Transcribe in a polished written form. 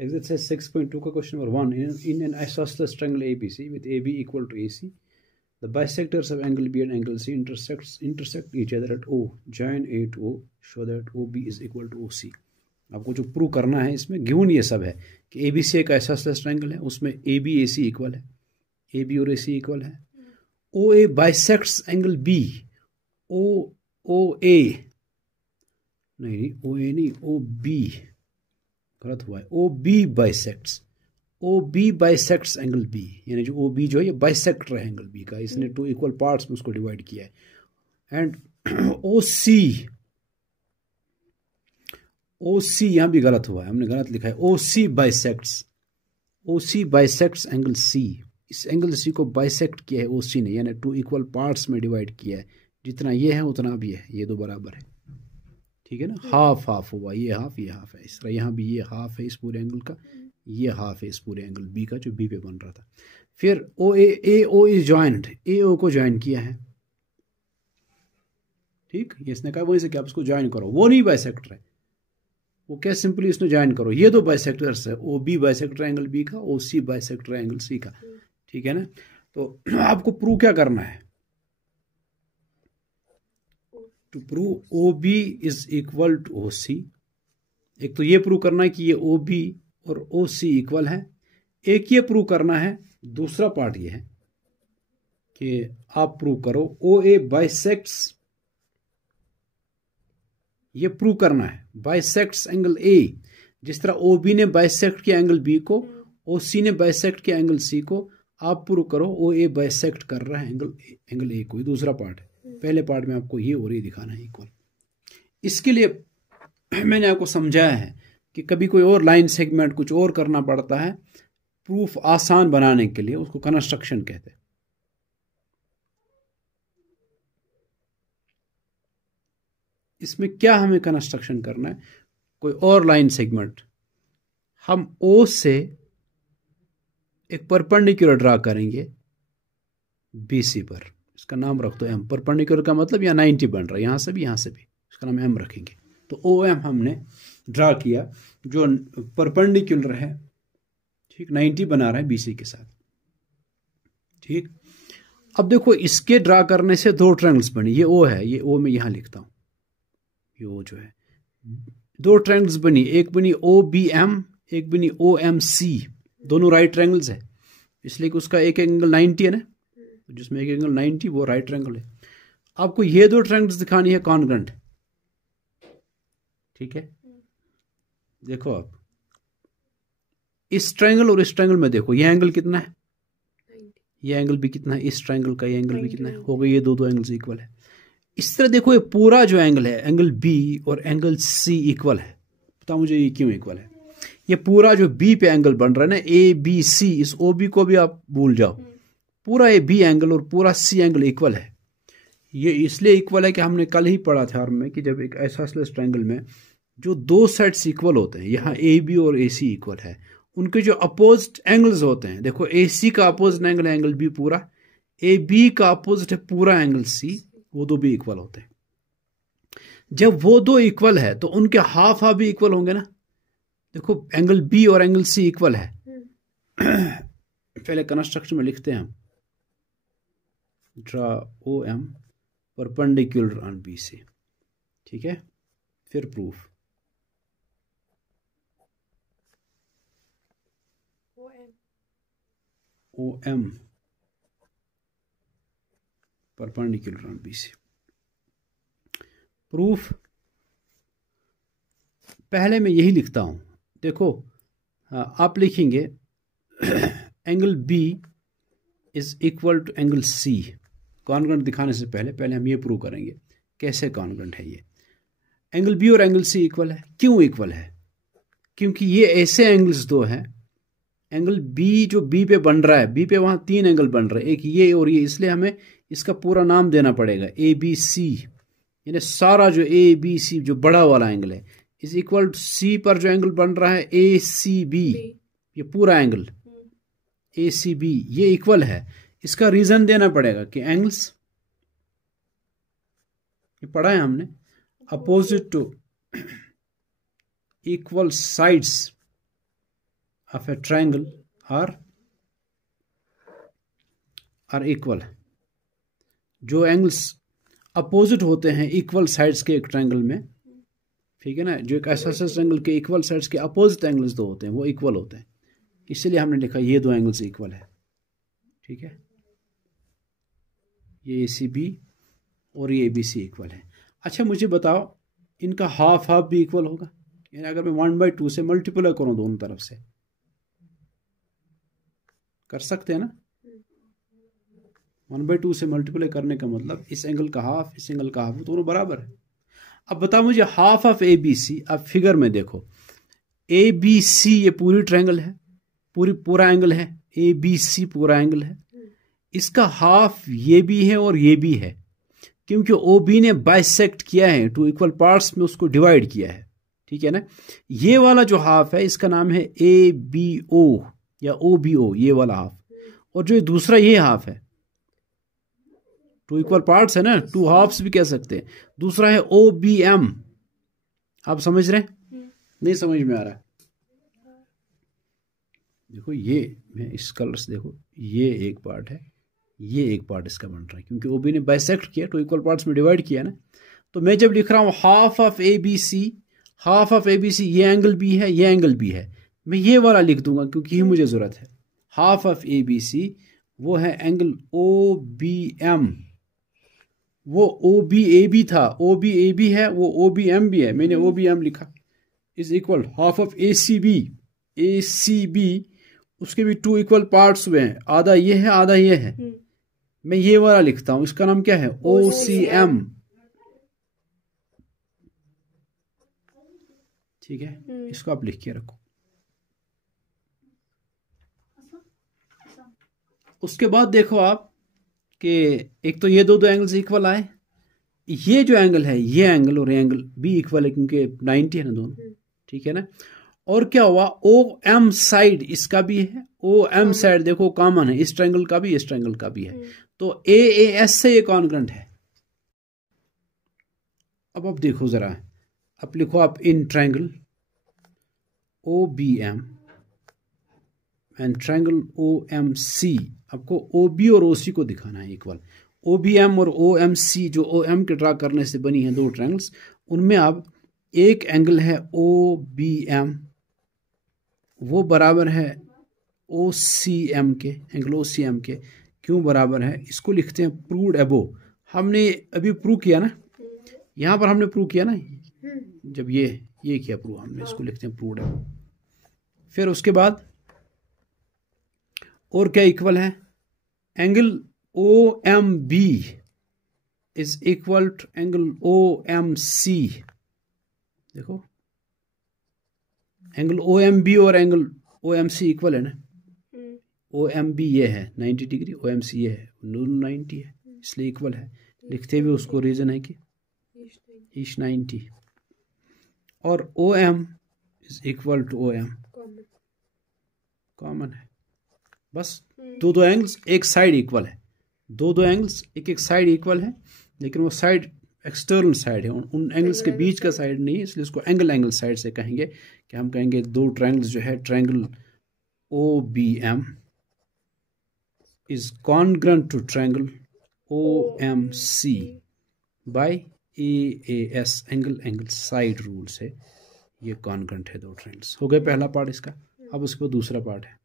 Exercise 6.2 का question number 1. In an isosceles triangle ABC with AB equal to AC, the bisectors of angle B and angle C intersect each other at O. Join A to O. Show that OB is equal to OC. आपको जो prove करना है इसमें given ये सब है कि ABC एक isosceles triangle है, उसमें AB AC इक्वल है, AB और AC इक्वल है. OA bisects angle B. OA नहीं, OA नहीं, OB गलत हुआ है. OB bisects एंगल B, यानी जो OB जो है ये बाइसेक्टर है एंगल B का, इसने टू इक्वल पार्ट्स में उसको डिवाइड किया है. एंड OC यहां भी गलत हुआ है, हमने गलत लिखा है. OC bisects angle C. इस एंगल C को बाइसेक्ट किया है OC ने, यानी टू इक्वल पार्ट्स में डिवाइड किया है. जितना ये है उतना भी है, ये दो बराबर है. ठीक है ना, हाफ हाफ हुआ, ये हाफ है. इस तरह यहाँ भी ये हाफ है इस पूरे एंगल का, ये हाफ है इस पूरे एंगल B का जो B पे बन रहा था. फिर AO इज जॉइंट, AO को ज्वाइन किया है. ठीक, ये इसने कहा वहीं से कि आप इसको ज्वाइन करो, वो नहीं बाइसेक्टर है, वो क्या सिंपली इसमें ज्वाइन करो. ये दो बाइसेक्टर्स है, OB बाइसेक्टर एंगल B का, OC बाइसेक्टर एंगल C का. ठीक है ना, तो आपको प्रूव क्या करना है? To prove OB is equal to OC. एक तो ये प्रूव करना है कि ये OB और OC इक्वल है. एक ये प्रूव करना है, दूसरा पार्ट ये है कि आप प्रूव करो OA बाइसेक्ट्स, ये प्रूव करना है बाइसेक्ट्स एंगल A. जिस तरह OB ने बाइसेक्ट किया एंगल B को, OC ने बाइसेक्ट किया एंगल C को, आप प्रूव करो OA बाइसेक्ट कर रहा है एंगल A को. ये दूसरा पार्ट है. पहले पार्ट में आपको ये और ये दिखाना है इक्वल. इसके लिए मैंने आपको समझाया है कि कभी कोई और लाइन सेगमेंट कुछ और करना पड़ता है प्रूफ आसान बनाने के लिए, उसको कंस्ट्रक्शन कहते हैं. इसमें क्या हमें कंस्ट्रक्शन करना है? कोई और लाइन सेगमेंट हम O से एक परपेंडिकुलर ड्रा करेंगे BC पर, इसका नाम रख दो M. परपेंडिकुलर का मतलब यहाँ 90 बन रहा है, यहाँ से भी इसका नाम M रखेंगे. तो OM हमने ड्रा किया जो परपेंडिकुलर है. ठीक, 90 बना रहा है BC के साथ. ठीक, अब देखो इसके ड्रा करने से दो ट्रायंगल्स बने. ये O है, ये O मैं यहाँ लिखता हूँ, ये O जो है, दो ट्रायंगल्स बनी. एक बनी OBM, एक बनी OMC. दोनों राइट ट्रायंगल्स है, इसलिए कि उसका एक एंगल 90 है ना, जिसमें एक एंगल 90 वो राइट ट्रायंगल है. आपको ये दो ट्रायंगल्स दिखानी है कॉन्ग्रुएंट. ठीक है, देखो आप इस ट्रायंगल और इस ट्रायंगल में देखो, ये एंगल कितना है, ये एंगल भी कितना है, इस ट्रायंगल का ये एंगल भी कितना है, हो गए ये दो एंगल्स इक्वल है. इस तरह देखो ये पूरा जो एंगल है, एंगल B और एंगल C इक्वल है. बताओ मुझे ये क्यों इक्वल है? ये पूरा जो B पे एंगल बन रहा है ना, ABC, इस OB को भी आप भूल जाओ, पूरा ये B एंगल और पूरा C एंगल इक्वल है. ये इसलिए इक्वल है कि हमने कल ही पढ़ा था में कि जब एक आइसोसेलेस ट्रायंगल में जो दो साइड्स इक्वल होते हैं, यहाँ AB और AC इक्वल है, उनके जो अपोजिट एंगल्स होते हैं, देखो AC का अपोजिट एंगल है एंगल B पूरा, AB का अपोजिट है पूरा एंगल C, वो दो भी इक्वल होते हैं. जब वो दो इक्वल है तो उनके हाफ हाफ भी इक्वल होंगे ना. देखो एंगल B और एंगल C इक्वल है. पहले कंस्ट्रक्शन में लिखते हैं हम, draw OM perpendicular on BC. ठीक है, फिर proof OM perpendicular on BC. Proof पहले मैं यही लिखता हूं. देखो आप लिखेंगे angle B is equal to angle C. Congruent दिखाने से पहले हम ये प्रूव करेंगे कैसे कॉन्ग्रुएंट है. ये एंगल B और एंगल C इक्वल है. क्यों इक्वल है? क्योंकि ये ऐसे एंगल्स दो हैं, एंगल B जो B पे बन रहा है, B पे वहां तीन एंगल बन रहे हैं, एक ये और ये, इसलिए हमें इसका पूरा नाम देना पड़ेगा ABC. यानी सारा जो ABC जो बड़ा वाला एंगल है इज इक्वल टू C पर जो एंगल बन रहा है ACB, ये पूरा एंगल ACB ये इक्वल है. इसका रीजन देना पड़ेगा कि एंगल्स, ये पढ़ा है हमने, opposite to equal sides of a triangle are equal. जो एंगल्स अपोजिट होते हैं इक्वल साइड्स के एक ट्रायंगल में, ठीक है ना, जो एक आइसोसेलेस ट्रायंगल के इक्वल साइड्स के अपोजिट एंगल्स दो होते हैं वो इक्वल होते हैं, इसलिए हमने लिखा ये दो एंगल्स इक्वल है। ठीक है, ये ACB और ये ABC इक्वल है। अच्छा मुझे बताओ इनका हाफ हाफ भी इक्वल होगा, यानी अगर मैं 1/2 से मल्टीप्लाई करूं दोनों तरफ से, कर सकते हैं ना। 1/2 से मल्टीप्लाई करने का मतलब इस एंगल का हाफ इस एंगल का हाफ दोनों बराबर है। अब बताओ मुझे हाफ ऑफ ABC, अब फिगर में देखो ABC ये पूरी ट्रायंगल है, पूरा एंगल है, ABC पूरा एंगल है, इसका हाफ ये भी है और ये भी है, क्योंकि OB ने बाइसेक्ट किया है, 2 इक्वल पार्ट्स में उसको डिवाइड किया है। ठीक है ना, ये वाला जो हाफ है इसका नाम है ABO या OBO, ये वाला हाफ, और जो दूसरा ये हाफ है, 2 इक्वल पार्ट्स है ना, 2 हाफ्स भी कह सकते हैं, दूसरा है OBM। आप समझ रहे हैं? नहीं समझ में आ रहा है? देखो ये मैं इस कलर से देखो, ये एक पार्ट है, ये एक पार्ट इसका बन रहा है, क्योंकि OB ने बाइसेक्ट किया, 2 इक्वल पार्ट्स में डिवाइड किया ना। तो मैं जब लिख रहा हूं हाफ ऑफ ABC, ये एंगल भी है ये एंगल भी है, मैं ये वाला लिख दूंगा क्योंकि ही मुझे जरूरत है। हाफ ऑफ ABC वो है एंगल OBM, वो OBAB था, OBAB है, वो OBM भी है, मैंने OBM लिखा, is equal half of ACB, उसके भी 2 इक्वल पार्ट्स हुए हैं, आधा ये है आधा ये है, मैं ये वाला लिखता हूं, इसका नाम क्या है OCM। ठीक है, इसको आप लिख के रखो। उसके बाद देखो आप कि एक तो ये दो एंगल्स इक्वल आए, ये जो एंगल है ये एंगल और ये एंगल भी इक्वल है क्योंकि 90 है ना दोनों। ठीक है ना, और क्या हुआ, OM साइड इसका भी है, OM साइड देखो कॉमन है, इस ट्रायंगल का भी इस ट्रायंगल का भी है, तो AAS से ये कॉन्ग्रुएंट है। अब आप देखो जरा, अब लिखो आप in triangle OBM and triangle OMC, आपको OB और OC को दिखाना है इक्वल। OBM और OMC जो OM के ड्रा करने से बनी है दो ट्रायंगल्स, उनमें अब एक एंगल है OBM, वो बराबर है OCM के, एंगल OCM के। क्यों बराबर है, इसको लिखते हैं प्रूव्ड अबो। हमने अभी प्रूव किया ना, यहाँ पर हमने प्रूव किया ना, जब ये किया प्रूव हमने, इसको लिखते हैं प्रूव्ड अबो। फिर उसके बाद और क्या इक्वल है, angle OMB is equal to angle OMC। देखो एंगल OMB और एंगल OMC इक्वल है ना, OMB ये है 90 डिग्री, OMC ये है 90 है, इसलिए इक्वल है। लिखते हुए उसको रीजन है कि ईश 90, और OM is equal to OM, common है। बस दो एंगल्स एक साइड इक्वल है, दो एंगल्स एक साइड इक्वल है, लेकिन वो साइड एक्सटर्नल साइड है, उन एंगल्स के बीच का साइड नहीं है, इसलिए इसको एंगल साइड से कहेंगे। कि हम कहेंगे दो ट्रायंगल्स जो है, triangle OBM is congruent to triangle OMC by AAS, angle side rule से ये कॉन्ग्रुएंट है दो ट्रायंगल्स। हो गए पहला पार्ट इसका। अब उसके बाद दूसरा पार्ट है।